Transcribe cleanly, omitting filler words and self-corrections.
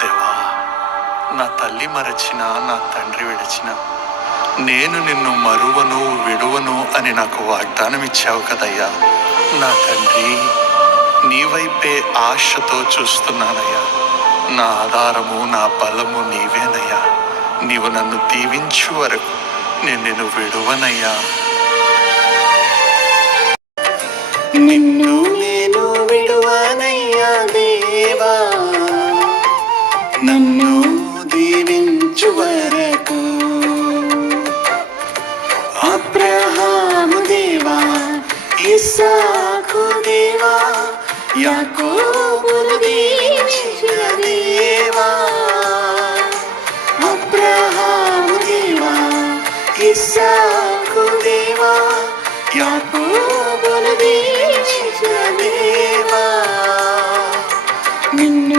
దేవా, నా తల్లి మరచిన, నా తండ్రి విడిచిన, నేను నిన్ను మరువను విడువను అని నాకు వాగ్దానం ఇచ్చావు కదయ్యా. నా తండ్రి, నీ వైపే ఆశతో చూస్తున్నానయ్యా. నా ఆధారము, నా బలము నీవేనయ్యా. నీవు నన్ను దీవించు వరకు నేను నిన్ను విడువనయ్యా. నిన్ను నేను విడువనయ్యా దేవా, నన్ను దీవించు వరకు. అబ్రహాము దేవా, ఇస్సాకు దేవా, యాకోబును దీవించిన దేవా. అబ్రహాము దేవా, ఇస్సాకు